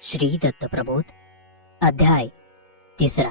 श्री दत्तप्रबोध अध्याय 3.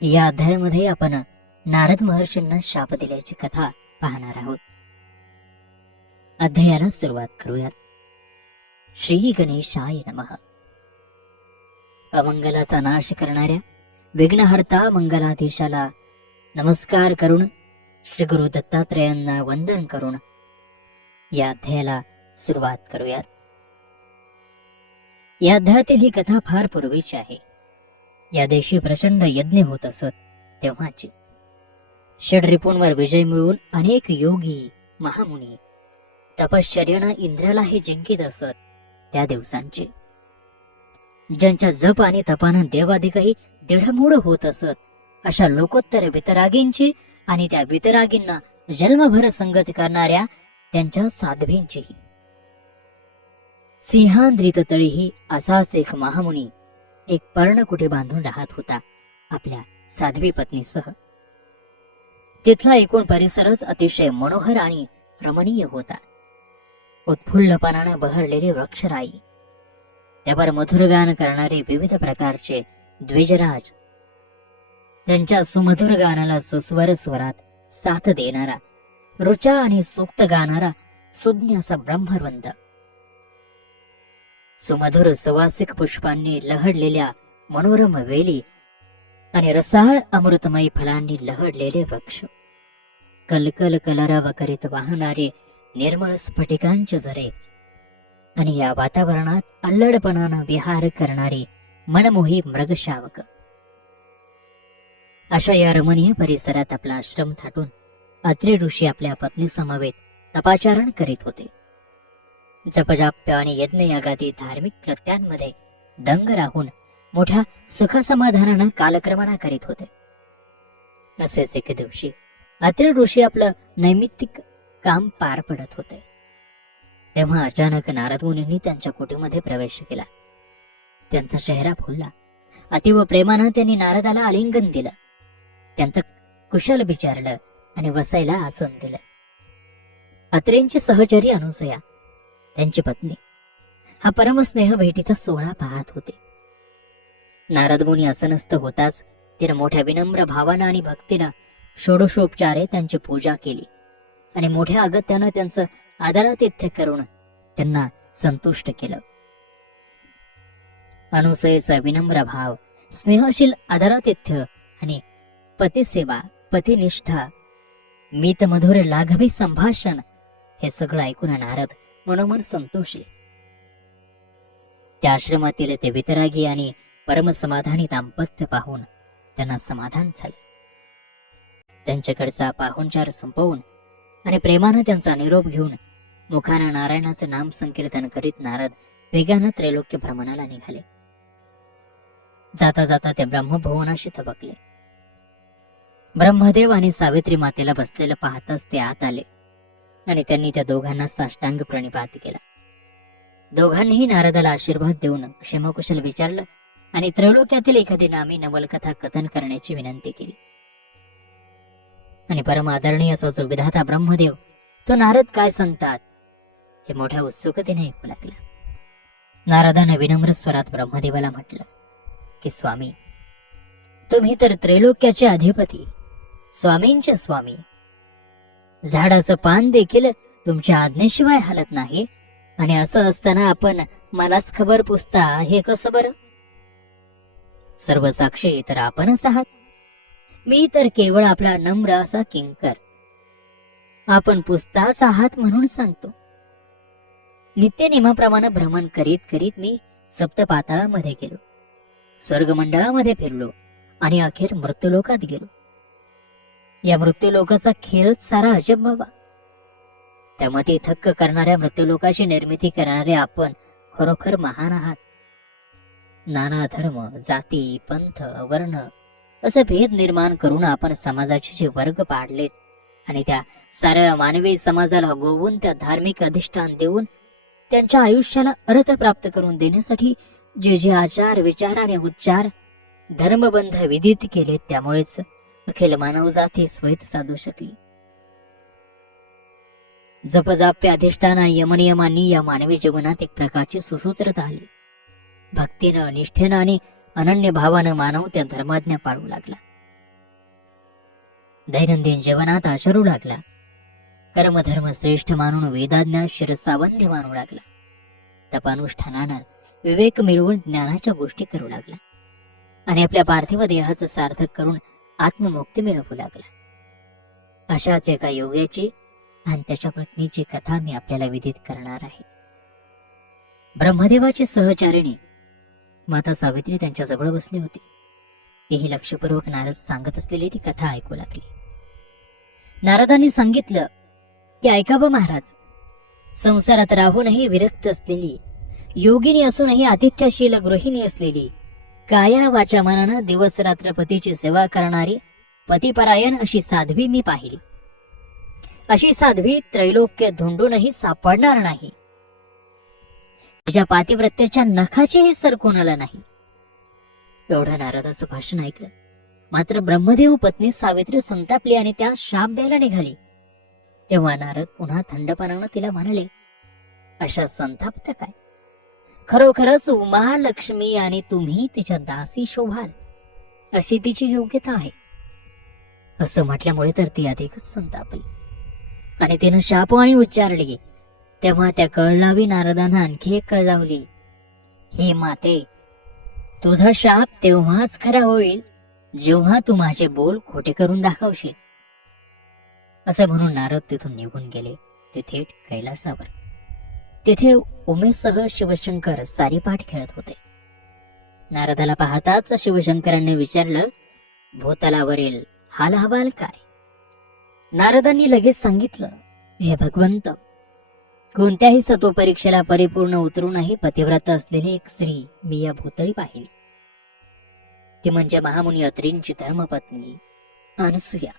या अध्यायामध्ये आपण नारद महर्षींना शाप दिल्याची कथा पाहणार आहोत. अध्यायाला सुरुवात करूयात. श्री गणेशाय नमः. अमंगलाचा नाश करणाऱ्या विघ्नहर्ता मंगलाधीशाला नमस्कार करून श्री गुरु दत्तात्रेयांना वंदन करून या अध्यायाला सुरुवात करूयात. या अध्यायातील ही कथा फार पूर्वीची आहे. या देशी प्रचंड यज्ञ होत असत तेव्हाची. षड्रिपूंवर विजय मिळवून अनेक योगी महामुनी तपश्चर्यानं इंद्रालाही जिंकीत असत त्या दिवसांचे. ज्यांच्या जप आणि तपानं देवाधिकही दृढमूढ होत असत अशा लोकोत्तर वितरागींची आणि त्या वितरागींना जन्मभर संगत करणाऱ्या त्यांच्या साध्वींचीही. सिंहाद्रीत तळीही असाच एक महामुनी एक पर्णकुटी बांधून राहत होता आपल्या साध्वी पत्नीसह. तिथला एकूण परिसरच अतिशय मनोहर आणि रमणीय होता. उत्फुल्लपणानं बहरलेले वृक्षराई, त्यावर मधुरगान करणारे विविध प्रकारचे द्विजराज, त्यांच्या सुमधुर गानाला सुस्वर स्वरात साथ देणारा ऋचा आणि सूक्त गाणारा सुज्ञ असा ब्रह्मवृंद, सुमधुर सुवासिक पुष्पांनी लहडलेल्या मनोरम वेली आणि रसाळ अमृतमयी फलांनी लहडलेले वृक्ष, कलकल कलरव करीत वाहणारे निर्मळ स्फटिकांचे झरे आणि या वातावरणात अल्लडपणानं विहार करणारे मनमोही मृगशावक. अशा या रमणीय परिसरात आपला आश्रम थाटून अत्रि ऋषी आपल्या पत्नी समवेत तपाचरण करीत होते. जपजाप्य आणि यज्ञयागादी धार्मिक कृत्यांमध्ये दंग राहून मोठ्या सुखसमाधानानं कालक्रमणा करीत होते. असेच एके दिवशी अत्रि ऋषी आपलं नैमित्तिक काम पार पडत होते तेव्हा अचानक नारद मुनींनी त्यांच्या कुटीमध्ये प्रवेश केला. त्यांचा चेहरा फुलला. अतिव प्रेमानं त्यांनी नारदाला आलिंगन दिलं, त्यांचं कुशल विचारलं आणि बसायला आसन दिलं. अत्रेंची सहचरी अनुसया, त्यांची पत्नी, हा परमस्नेह भेटीचा सोहळा पाहत होते. नारद मुनी आसनस्थ होताच तिने मोठ्या विनम्र भावानं आणि भक्तीनं षोडशोपचारे त्यांची पूजा केली आणि मोठ्या अगत्यानं त्यांचं आदरातिथ्य करून त्यांना संतुष्ट केलं. अनुसयेचा विनम्र भाव, स्नेहशील आदरातिथ्य आणि पतिसेवा, पतिनिष्ठा, मीतमधुर लाघवी संभाषण हे सगळं ऐकून नारद मनोमन संतोषले. त्या आश्रमातील ते वितरागी आणि परमसमाधानी दाम्पत्य पाहून त्यांना समाधान झालं. त्यांच्याकडचा पाहुणचार संपवून आणि प्रेमानं त्यांचा निरोप घेऊन मुखानं नारायणाचं नाम संकीर्तन करीत नारद वेगानं त्रैलोक्य भ्रमणाला निघाले. जाता जाता ते ब्रह्मभुवनाशी थबकले. ब्रह्मदेव आणि सावित्री मातेला बसलेलं पाहताच ते आत आले आणि त्यांनी त्या दोघांना साष्टांग प्रणिपात केला. दोघांनीही नारदाला आशीर्वाद देऊन क्षेमकुशल विचारलं आणि त्रैलोक्यातील एखादी नामी नवलकथा कथन करण्याची विनंती केली. आणि परम आदरणीय असा जो विधाता ब्रह्मदेव, तो नारद काय सांगतात हे मोठ्या उत्सुकतेने ऐकू लागला. नारदाने विनम्र स्वरात ब्रह्मदेवाला म्हटलं की स्वामी, तुम्ही तर त्रैलोक्याचे अधिपती, स्वामींचे स्वामी. झाडाचं पान देखील तुमच्या आज्ञेशिवाय हलत नाही आणि असं असताना आपण मलाच खबर पुसता हे कसं बरं? सर्व साक्षी तर आपणच आहात. मी तर केवळ आपला नम्र असा किंकर. आपण पुसताच आहात म्हणून सांगतो. नित्य नियमाप्रमाणे भ्रमण करीत करीत मी सप्तपाताळामध्ये गेलो, स्वर्गमंडळामध्ये फिरलो आणि अखेर मृत्यूलोकात गेलो. या मृत्यूलोकाचा खेळच सारा अजब बाबा. त्यामध्ये थक्क करणाऱ्या मृत्यूलोकाची निर्मिती करणारे आपण खरोखर महान आहात. नाना धर्म, जाती, पंथ, वर्ण असं भेद निर्माण करून आपण समाजाचे जे वर्ग पाडलेत आणि त्या साऱ्या मानवी समाजाला गोवून त्या धार्मिक अधिष्ठान देऊन त्यांच्या आयुष्याला अर्थ प्राप्त करून देण्यासाठी जे जे आचार, विचार आणि उच्चार धर्मबंध विदित केले, त्यामुळेच अखिल मानवजाती स्वैत साधू शकली. जपजाप्य अधिष्ठान आणि यमनियमांनी या मानवी जीवनात एक प्रकारची सुसूत्रता आली. भक्तीनं, निष्ठेनं आणि अनन्य भावानं मानव त्या धर्माज्ञा पाळू लागला. दैनंदिन जीवनात आचरू लागला. कर्मधर्म श्रेष्ठ मानून वेदाज्ञा शिरसावंध्य मानू लागला. तपानुष्ठानानं विवेक मिळवून ज्ञानाच्या गोष्टी करू लागला आणि आपल्या पार्थिव देहाचं सार्थक करून आत्ममुक्ती मिळवू लागला. अशाच एका योग्याची आणि त्याच्या पत्नीची कथा मी आपल्याला विदित करणार आहे. ब्रह्मदेवाची सहचारिणी माता सावित्री त्यांच्या जवळ बसली होती. तीही लक्षपूर्वक नारद सांगत असलेली ती कथा ऐकू लागली. नारदांनी सांगितलं की ऐकावं महाराज, संसारात राहूनही विरक्त असलेली, योगिनी असूनही आतिथ्यशील गृहिणी असलेली, काया वाचा मनानं दिवस रात्र पतीची सेवा करणारी पतिपरायण अशी साध्वी मी पाहिली. अशी साध्वी त्रैलोक्य धुंडूनही सापडणार नाही. तिच्या पातिव्रत्याच्या नखाचेही सर कोणाला नाही. एवढं नारदाचं भाषण ऐकलं मात्र ब्रह्मदेव पत्नी सावित्री संतापली आणि त्या शाप द्यायला निघाली. तेव्हा नारद पुन्हा थंडपणानं तिला म्हणाले, अशा संतापत काय? खरोखरच उमा लक्ष्मी आणि तुम्ही तिच्या दासी शोभाल अशी तिची योग्यता आहे. असं म्हटल्यामुळे तर ती अधिकच संतापली आणि तिनं शापवाणी उच्चारली. तेव्हा त्या कळलावी नारदांना आणखी एक कळ लावली, हे माते, तुझा शाप तेव्हाच खरा होईल जेव्हा तू माझे बोल खोटे करून दाखवशील. असं म्हणून नारद तिथून निघून गेले. ते थेट कैलासावर. तिथे उमेशसह शिवशंकर सारीपाठ खेळत होते. नारदाला पाहताच शिवशंकरांनी विचारलं, भूतलावरील हालहवाल काय? नारदांनी लगेच सांगितलं, हे भगवंत, कोणत्याही सत्वपरीक्षेला परिपूर्ण उतरूनही पतिव्रत असलेली एक स्त्री मी या भूतळी पाहिली. ती म्हणजे महामुनी अत्रींची धर्मपत्नी अनसूया.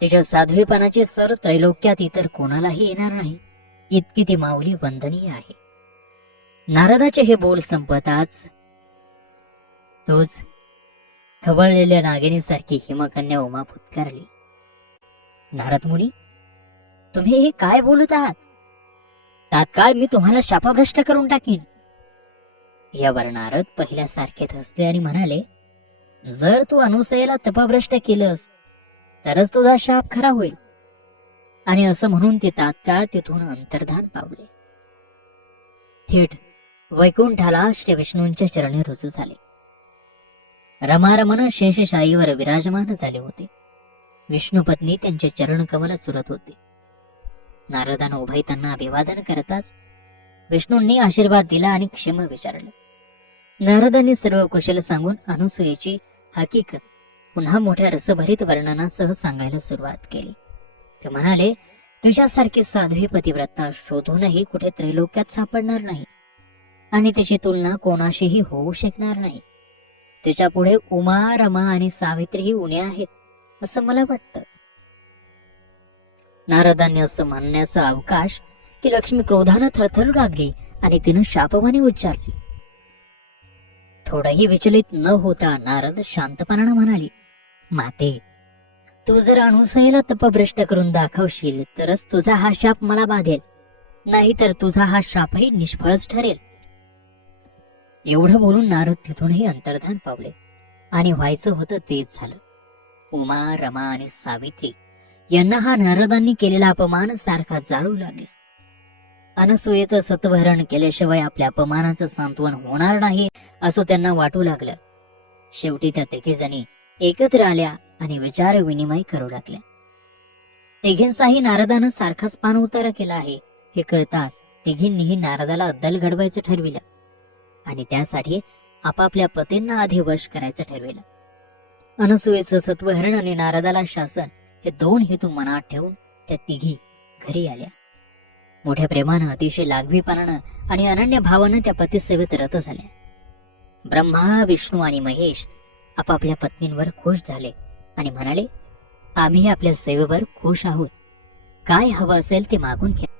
तिच्या साध्वीपणाचे सर त्रैलोक्यात इतर कोणालाही येणार नाही, इतकी ती माऊली वंदनीय आहे. नारदाचे हे बोल संपताच तोच खवळलेल्या नागिनीसारखी हिमकन्या उमा फुत्कारली. नारद मुनी, तुम्ही हे काय बोलत आहात? तात्काळ मी तुम्हाला शापभ्रष्ट करून टाकीन. यावर नारद पहिल्यासारखे हसले आणि म्हणाले, जर तू अनुसयेला तपभ्रष्ट केलंस तरच तुझा शाप खरा होईल. आणि असं म्हणून ते तात्काळ तिथून अंतर्धान पावले. थेट वैकुंठाला श्री विष्णूंच्या चरणी रुजू झाले. रमारमन शेषशाहीवर विराजमान झाले होते. विष्णुपत्नी त्यांचे चरणकमल चुरत होते. नारदानं उभय त्यांना अभिवादन करताच विष्णूंनी आशीर्वाद दिला आणि क्षेम विचारलं. नारदांनी सर्व कुशल सांगून अनुसूयेची हकीकत पुन्हा मोठ्या रसभरीत वर्णनासह सांगायला सुरुवात केली. ते म्हणाले, तुझ्यासारखी साध्वी पतिव्रता शोधूनही कुठे त्रैलोक्यात सापडणार नाही आणि तिची तुलना कोणाशीही होऊ शकणार नाही. तिच्या पुढे उमा, रमा आणि सावित्री ही उणे आहेत असं मला वाटतं. नारदांनी असं म्हणण्याचा अवकाश की लक्ष्मी क्रोधानं थरथरू लागली आणि तिनं शापवाणी उच्चारली. थोडंही विचलित न होता नारद शांतपणानं म्हणाली, माते, तू जर अनुसयेला तपभ्रष्ट करून दाखवशील तरच तुझा हा शाप मला बाधेल, नाहीतर तुझा हा शापही निष्फळच ठरेल. एवढं बोलून नारद तिथूनही अंतर्धान पावले आणि व्हायचं होतं तेच झालं. उमा, रमा आणि सावित्री यांना हा नारदांनी केलेला अपमान सारखा जाळू लागला. अनसूयेचं सत्वहरण केल्याशिवाय आपल्या अपमानाचं सांत्वन होणार नाही असं त्यांना वाटू लागलं. शेवटी त्या तिघीजणी एकत्र आल्या आणि विचार विनिमय करू लागल्या. तिघींचाही नारदानं सारखाच पान उतारा केला आहे हे कळताच तिघींनीही नारदाला अद्दल घडवायचं ठरविलं आणि त्यासाठी आपापल्या पतींना आधी वश करायचं ठरविलं. अनसूयेचं सत्वहरण आणि नारदाला शासन हे दोन हेतू मनात ठेवून त्या तिघी घरी आल्या. मोठ्या प्रेमानं, अतिशय लागवीपणानं आणि अनन्य भावानं त्या पतिसेवेत रत झाल्या. ब्रह्मा, विष्णू आणि महेश आपापल्या पत्नींवर खुश झाले आणि म्हणाले, आम्ही आपल्या सेवेवर खुश आहोत. काय हवं असेल ते मागून घ्या.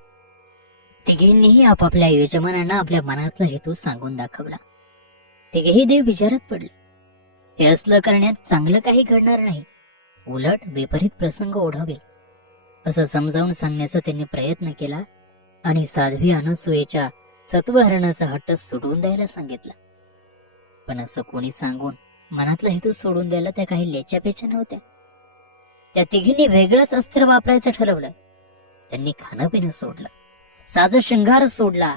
तिघींनीही आपापल्या यजमानांना आपल्या मनातला हेतू सांगून दाखवला. तिघेही देव विचारात पडले. हे असलं करण्यात चांगलं काही घडणार नाही, उलट विपरीत प्रसंग ओढावेल असं समजावून सांगण्याचा त्यांनी प्रयत्न केला आणि साध्वी अनसूयेच्या सत्वहरणाचा हट्ट सोडून द्यायला सांगितला. पण असं कोणी सांगून मनातला हेतू सोडून द्यायला त्या काही लेच्यापेच्या नव्हत्या. त्या तिघींनी वेगळंच अस्त्र वापरायचं ठरवलं. त्यांनी खाणं पिणं सोडलं, साज शृंगार सोडला,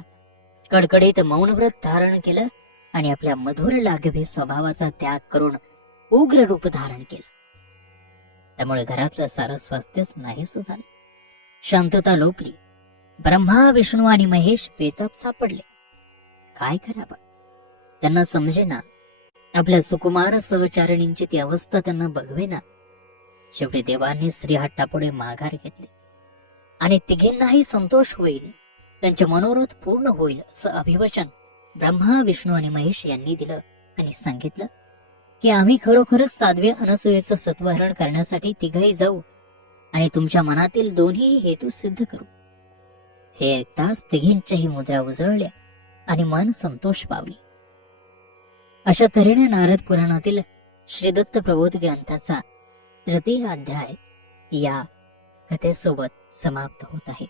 कडकडीत मौनव्रत धारण केलं आणि आपल्या मधुर लाघवी स्वभावाचा त्याग करून उग्र रूप धारण केलं. त्यामुळे घरातलं सारं स्वास्थ्यच नाहीस झालं. शांतता लोपली. ब्रह्मा, विष्णू आणि महेश पेचात सापडले. काय करावं त्यांना समजेना. आपल्या सुकुमार सहचारिणींची ती अवस्था त्यांना बघवेना. शेवटी देवांनी श्रीहट्टापुढे माघार घेतली आणि तिघींनाही संतोष होईल, त्यांचे मनोरथ पूर्ण होईल असं अभिवचन ब्रह्मा, विष्णू आणि महेश यांनी दिलं आणि सांगितलं की आम्ही खरोखरच साध्वी अनसूयेचं सत्वहरण करण्यासाठी तिघही जाऊ आणि तुमच्या मनातील दोन्ही हेतू सिद्ध करू. हे ऐकताच तिघींच्याही मुद्रा उजळल्या आणि मन संतोष पावली. अशा तऱ्हेने नारद पुराणातील श्रीदत्त प्रबोध ग्रंथाचा 3य अध्याय या कथेसोबत समाप्त होत आहे.